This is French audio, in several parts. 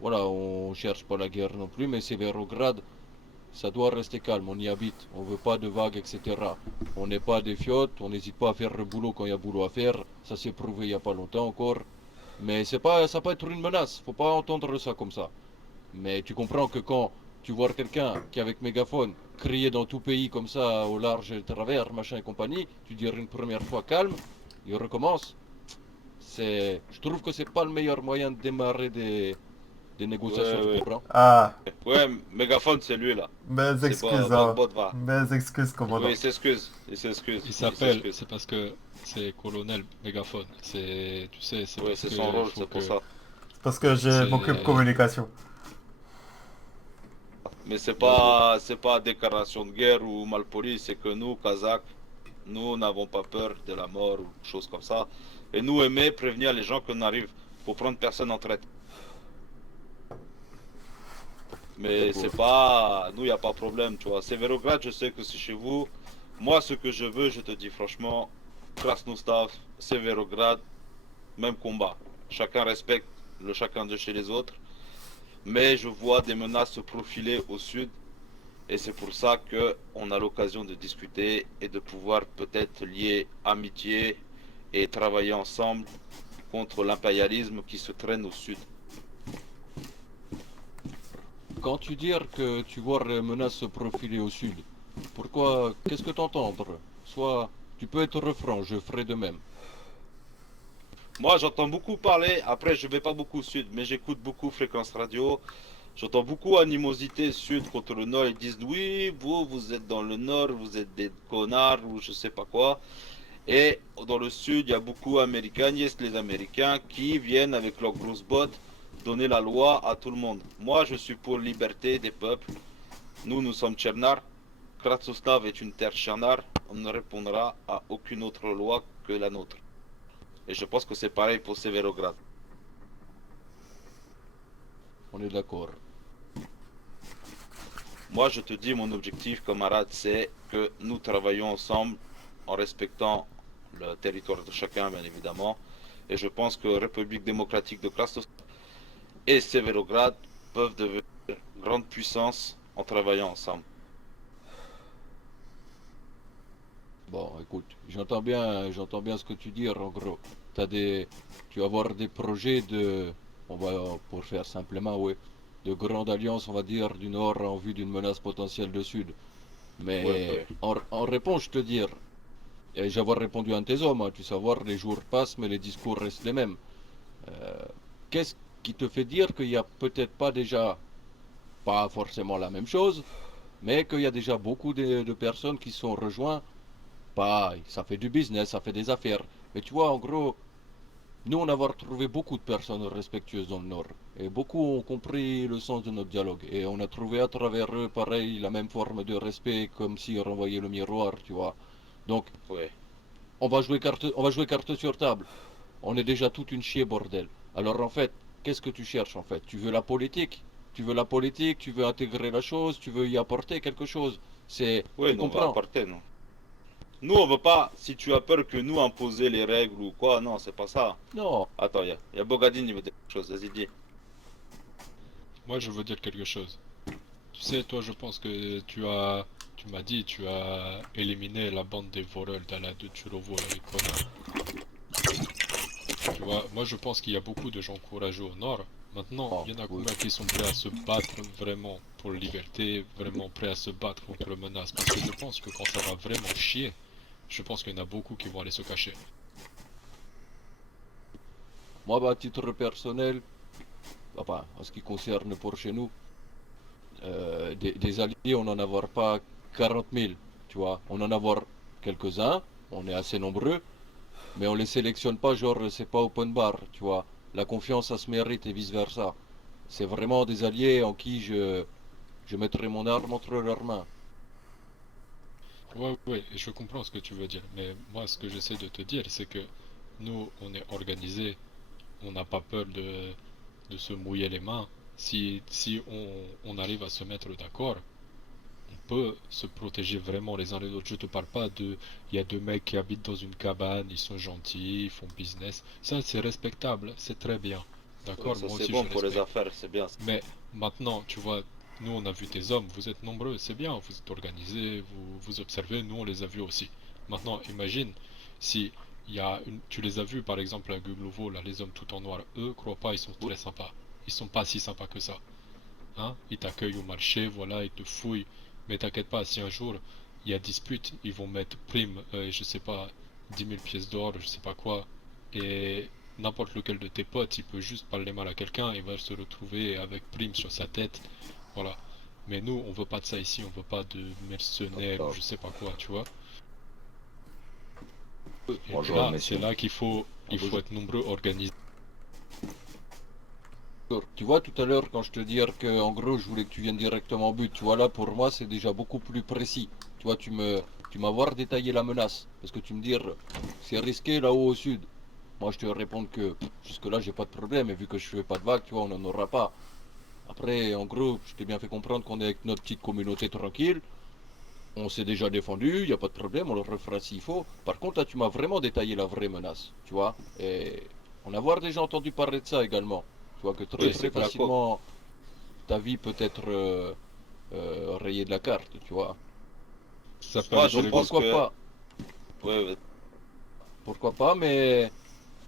voilà, on cherche pas la guerre non plus, mais Severograd, ça doit rester calme, on y habite, on veut pas de vagues, etc. On n'est pas des fiottes, on n'hésite pas à faire le boulot quand il y a boulot à faire, ça s'est prouvé il y a pas longtemps encore. Mais c'est pas, ça peut être une menace, faut pas entendre ça comme ça. Mais tu comprends que quand tu vois quelqu'un qui avec mégaphone criait dans tout pays comme ça au large et travers, machin et compagnie, tu dis une première fois calme, il recommence. Je trouve que c'est pas le meilleur moyen de démarrer des Ouais, négociations, tu ouais. comprends? Ah, Ouais, Mégaphone, c'est lui là. mes C'est excuses, hein. Bot va. Mes excuses, Oui, commandant. il s'excuse. Il s'excuse. Il Il s'appelle, s'excuse. c'est parce que c'est colonel mégaphone. C'est, tu sais, c'est Oui, parce c'est que son il rôle, faut c'est pour que, ça. Parce que je m'occupe c'est, communication. Mais Bien sûr. c'est pas déclaration de guerre ou malpoli, c'est que nous, Kazakhs, nous n'avons pas peur de la mort ou choses comme ça. Et nous aimer prévenir les gens qu'on arrive pour prendre personne en traite. Mais c'est D'accord. pas, nous, il n'y a pas de problème, tu vois. Severograd, je sais que c'est chez vous. Moi, ce que je veux, je te dis franchement, Krasnostav, Severograd, même combat. Chacun respecte le chacun de chez les autres. Mais je vois des menaces se profiler au sud. Et c'est pour ça qu'on a l'occasion de discuter et de pouvoir peut-être lier amitié et travailler ensemble contre l'impérialisme qui se traîne au sud. Quand tu dis que tu vois les menaces se profiler au sud, pourquoi, qu'est-ce que t'entends? Soit, tu peux être franc, je ferai de même. Moi, j'entends beaucoup parler, après je vais pas beaucoup au sud, mais j'écoute beaucoup fréquence radio. J'entends beaucoup animosité sud contre le nord. Ils disent oui, vous êtes dans le nord, vous êtes des connards ou je sais pas quoi. Et dans le sud, il y a beaucoup d'Américains, les Américains, qui viennent avec leurs grosses bottes donner la loi à tout le monde. Moi, je suis pour la liberté des peuples. Nous sommes Tchernar. Kratoslav est une terre Tchernar. On ne répondra à aucune autre loi que la nôtre. Et je pense que c'est pareil pour Severograd. On est d'accord. Moi, je te dis, mon objectif, camarade, c'est que nous travaillons ensemble en respectant le territoire de chacun, bien évidemment. Et je pense que République démocratique de Krasnodar et Severograd peuvent devenir grandes puissances en travaillant ensemble. Bon, écoute, j'entends bien ce que tu dis, en gros. Tu vas avoir des projets pour faire simplement, ouais, de grandes alliances, on va dire, du Nord en vue d'une menace potentielle du Sud. Ouais, Mais ouais. en réponse, je te dire, et j'avais répondu à un de tes hommes, hein, tu savoir, les jours passent, mais les discours restent les mêmes. Euh, Qu'est-ce qui te fait dire qu'il n'y a peut-être pas déjà, pas forcément la même chose, mais qu'il y a déjà beaucoup de personnes qui sont rejointes. Pas, ça fait du business, ça fait des affaires. Mais tu vois, en gros, nous, on a trouvé beaucoup de personnes respectueuses dans le Nord. Et beaucoup ont compris le sens de notre dialogue. Et on a trouvé à travers eux, pareil, la même forme de respect, comme si on renvoyait le miroir, tu vois. Donc, Ouais. on va jouer carte sur table. On est déjà toute une chier, bordel. Alors, en fait, qu'est-ce que tu cherches, en fait? Tu veux la politique? Tu veux la politique, tu veux intégrer la chose, tu veux y apporter quelque chose. Ouais, Tu nous on va comprends? apporter, non. Nous on veut pas, si tu as peur que nous imposer les règles ou quoi, non, c'est pas ça. Non. Attends, y a Bogadine, il veut dire quelque chose, vas-y, dis. moi je veux dire quelque chose. Tu sais, toi, je pense que tu m'as dit, tu as éliminé la bande des voleurs d'Alain de Turovo et les connards. Tu vois, moi je pense qu'il y a beaucoup de gens courageux au nord. Maintenant, Ah, il y en a oui. combien qui sont prêts à se battre vraiment pour la liberté, vraiment prêts à se battre contre le menace. Parce que je pense que quand ça va vraiment chier, je pense qu'il y en a beaucoup qui vont aller se cacher. Moi, bah, à titre personnel, enfin, en ce qui concerne pour chez nous, des alliés, on n'en avoir pas 40 000, tu vois. On en avoir quelques-uns, on est assez nombreux, mais on les sélectionne pas, genre, c'est pas open bar, tu vois. La confiance, ça se mérite et vice-versa. C'est vraiment des alliés en qui je mettrai mon arme entre leurs mains. Ouais, ouais, et je comprends ce que tu veux dire. Mais moi, ce que j'essaie de te dire, c'est que nous, on est organisés, on n'a pas peur de se mouiller les mains. Si on arrive à se mettre d'accord, on peut se protéger vraiment les uns les autres. Je te parle pas de, il y a deux mecs qui habitent dans une cabane, ils sont gentils, ils font business. Ça, c'est respectable, c'est très bien. D'accord, Ça moi c'est aussi bon je pour les respecte. affaires, c'est bien. Mais maintenant, tu vois, nous on a vu tes hommes, vous êtes nombreux, c'est bien, vous êtes organisés, vous observez, nous on les a vus aussi. Maintenant, imagine si tu les as vus par exemple à Guglovo, là, les hommes tout en noir, eux, crois pas, ils sont très sympas. Ils sont pas si sympas que ça. Hein? Ils t'accueillent au marché, voilà, ils te fouillent. Mais t'inquiète pas, si un jour il y a dispute, ils vont mettre prime, je sais pas, 10 000 pièces d'or, je sais pas quoi. Et n'importe lequel de tes potes, il peut juste parler mal à quelqu'un, il va se retrouver avec prime sur sa tête. Voilà. Mais nous, on veut pas de ça ici, on veut pas de mercenaires ou Top. je sais pas quoi, tu vois. Et Bonjour, là, c'est messieurs. là qu'il faut, Ah, il faut bonjour. être nombreux, organisés. Tu vois, tout à l'heure, quand je te dis que, en gros, je voulais que tu viennes directement au but, tu vois, là, pour moi, c'est déjà beaucoup plus précis. Tu vois, tu m'avoir détaillé la menace. Parce que tu me dis, c'est risqué là-haut au sud. Moi, je te réponds que jusque-là, j'ai pas de problème. Et vu que je fais pas de vagues, tu vois, on n'en aura pas. Après, en gros, je t'ai bien fait comprendre qu'on est avec notre petite communauté tranquille. On s'est déjà défendu, il n'y a pas de problème, on le refera s'il faut. Par contre, là, tu m'as vraiment détaillé la vraie menace, tu vois. Et on a voir déjà entendu parler de ça également. Tu vois que très Oui, très c'est Black Hawk. facilement, ta vie peut être rayée de la carte, tu vois. Ça peut Moi aller je très Donc vite. pense pourquoi que... pas, Ouais, ouais. mais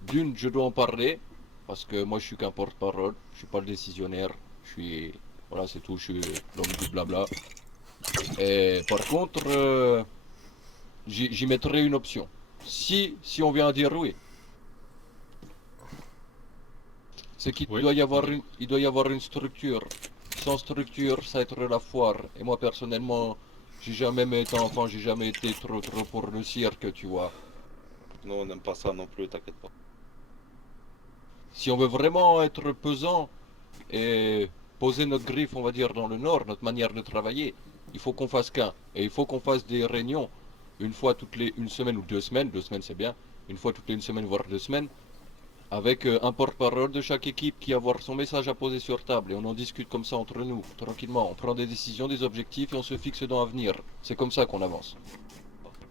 d'une, je dois en parler, parce que moi je suis qu'un porte-parole, je suis pas le décisionnaire, je suis, voilà, c'est tout, je suis l'homme du blabla. Et par contre, j'y mettrai une option. Si on vient à dire oui, c'est qu'il Oui, doit y avoir dis-moi. il doit y avoir une structure. Sans structure, ça va être la foire. Et moi personnellement, j'ai jamais été enfant, j'ai jamais été trop pour le cirque, tu vois. Non, on n'aime pas ça non plus, t'inquiète pas. Si on veut vraiment être pesant et poser notre griffe, on va dire, dans le nord, notre manière de travailler, il faut qu'on fasse qu'un. Et il faut qu'on fasse des réunions une fois toutes les une semaine ou 2 semaines. 2 semaines c'est bien. Une fois toutes les une semaine voire 2 semaines. Avec un porte-parole de chaque équipe qui a avoir son message à poser sur table et on en discute comme ça entre nous, tranquillement. On prend des décisions, des objectifs et on se fixe dans l'avenir. C'est comme ça qu'on avance.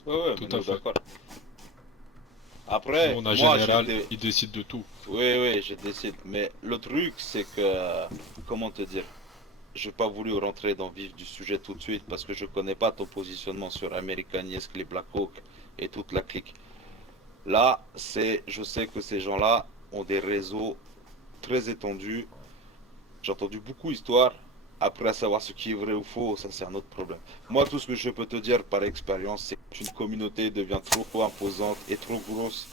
Ouais, ouais, mais Tout à nous fait. d'accord. Nous, Après, on a moi général, j'étais... il décide de tout. Oui, oui, je décide. Mais le truc, c'est que... Comment te dire? J'ai pas voulu rentrer dans le vif du sujet tout de suite parce que je connais pas ton positionnement sur Americanisque, les Black Hawk et toute la clique. Là, je sais que ces gens-là ont des réseaux très étendus. J'ai entendu beaucoup d'histoires. Après, à savoir ce qui est vrai ou faux, ça c'est un autre problème. Moi, tout ce que je peux te dire par expérience, c'est qu'une communauté devient trop imposante et trop grosse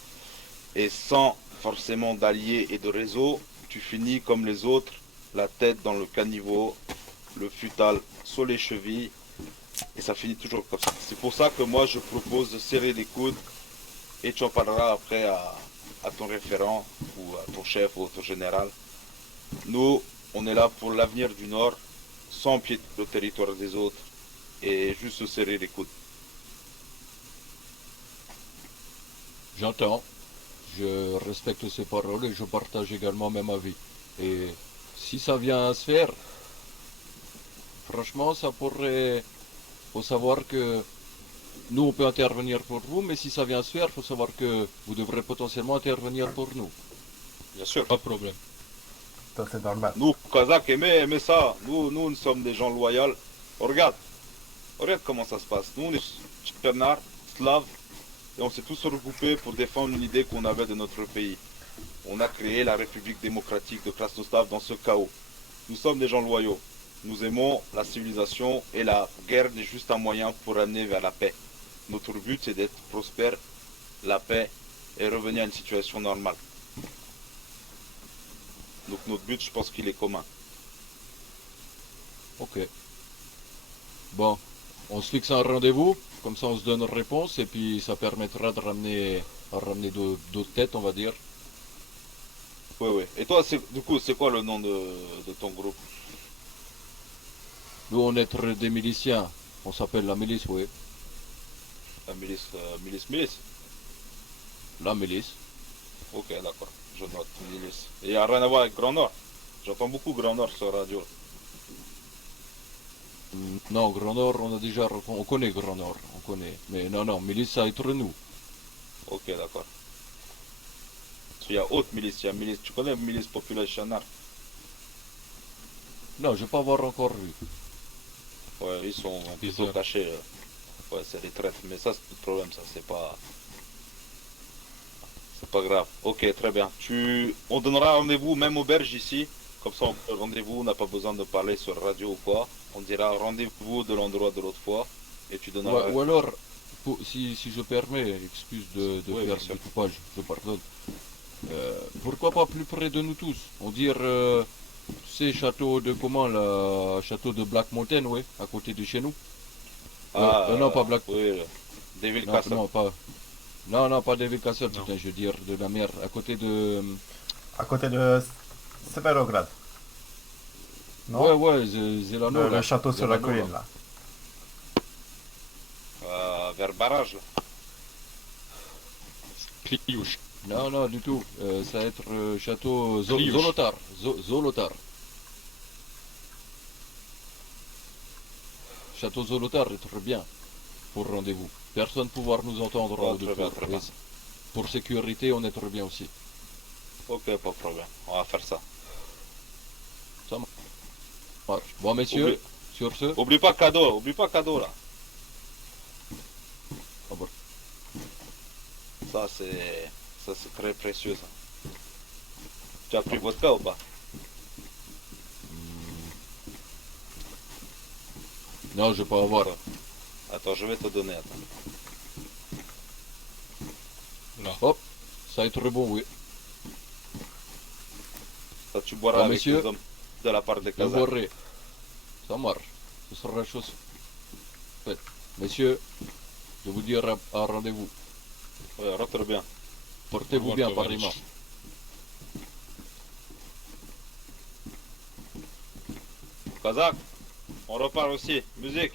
et sans forcément d'alliés et de réseaux, tu finis comme les autres, la tête dans le caniveau, le futal sur les chevilles, et ça finit toujours comme ça. C'est pour ça que moi je propose de serrer les coudes et tu en parleras après à ton référent ou à ton chef ou à ton général. Nous, on est là pour l'avenir du Nord, sans piétiner le territoire des autres et juste se serrer les coudes. J'entends, je respecte ces paroles et je partage également même avis. Et si ça vient à se faire, franchement, ça pourrait... Faut savoir que nous, on peut intervenir pour vous, mais si ça vient à se faire, faut savoir que vous devrez potentiellement intervenir pour nous. Bien sûr. Pas de problème. Ça, c'est normal. Nous, Kazakhs, aimez ça. Nous sommes des gens loyaux. Regarde, regarde comment ça se passe. Nous, on est Bernard, Slaves, et on s'est tous regroupés pour défendre une idée qu'on avait de notre pays. On a créé la République démocratique de Krasnostav dans ce chaos. Nous sommes des gens loyaux. Nous aimons la civilisation et la guerre n'est juste un moyen pour amener vers la paix. Notre but, c'est d'être prospère, la paix et revenir à une situation normale. Donc notre but, je pense qu'il est commun. Ok. Bon, on se fixe un rendez-vous, comme ça on se donne une réponse et puis ça permettra de ramener d'autres têtes, on va dire. Oui, oui. Et toi, du coup, c'est quoi le nom de ton groupe? Nous, on est des miliciens, on s'appelle la milice, oui. La milice. La milice. Ok, d'accord. Je note, milice. Et il n'y a rien à voir avec Grand Nord. J'entends beaucoup Grand Nord sur la radio. Non, Grand Nord, on connaît Grand Nord, on connaît. Mais non, milice, ça va être nous. Ok, d'accord. Il y a autre milice, il y a milice. Tu connais milice Population Army? Non, je vais pas avoir encore vu. Ouais, ils sont Ils plutôt ont- cachés. Ouais, c'est des traites, mais ça, c'est pas le problème, ça, c'est pas. C'est pas grave. Ok, très bien. On donnera rendez-vous même au berge ici. Comme ça, on peut rendez-vous, on n'a pas besoin de parler sur radio ou quoi. On dira rendez-vous de l'endroit de l'autre fois. Et tu donneras. Ou alors, si je permets, excuse de Oui, faire bien sûr. du coupage, je pardonne. Pourquoi pas plus près de nous tous? On dire, tu sais, château de comment là? Château de Black Mountain, ouais, à côté de chez nous. Non, pas Black. Oui, Devil Non, Castle. non, pas. Non, non, pas David Castle, Non. putain, je veux dire de la mer, à côté de. À côté de Severograd. Non Ouais, ouais, Zelano. Le là. château sur la Zelano, colline, là. là. Vers le barrage, là. Cliouche. Non, non, du tout. Ça va être château Cliouche. Zolotar. Zolotar. Château Zolotar est très bien pour rendez-vous. Personne pouvoir nous entendre Ouais, au très bien, detour. très bien. Et pour sécurité, on est très bien aussi. Ok, pas de problème. On va faire ça. Marche. Bon, messieurs, Oublie, sur ce. oublie pas cadeau là. Ah bon. Ça c'est très précieux ça. Tu as pris vodka ou pas? Non, je vais pas avoir. Attends, je vais te donner. Attends. Là. Ça va être bon, oui. Ça tu boiras Ah, avec monsieur. les hommes de la part des Je Kazakhs. boirai. Ça marche. Ce sera chose faite. Messieurs, je vous dis à rendez-vous. Ouais, rentre bien. Portez-vous Au bien, revoir, pareillement. Tovarich. Kazakh, on repart aussi. Musique.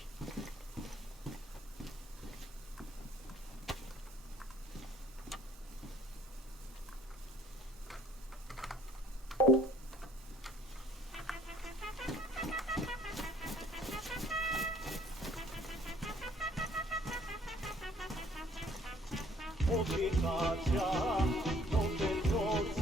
Uciekacia, no ten noc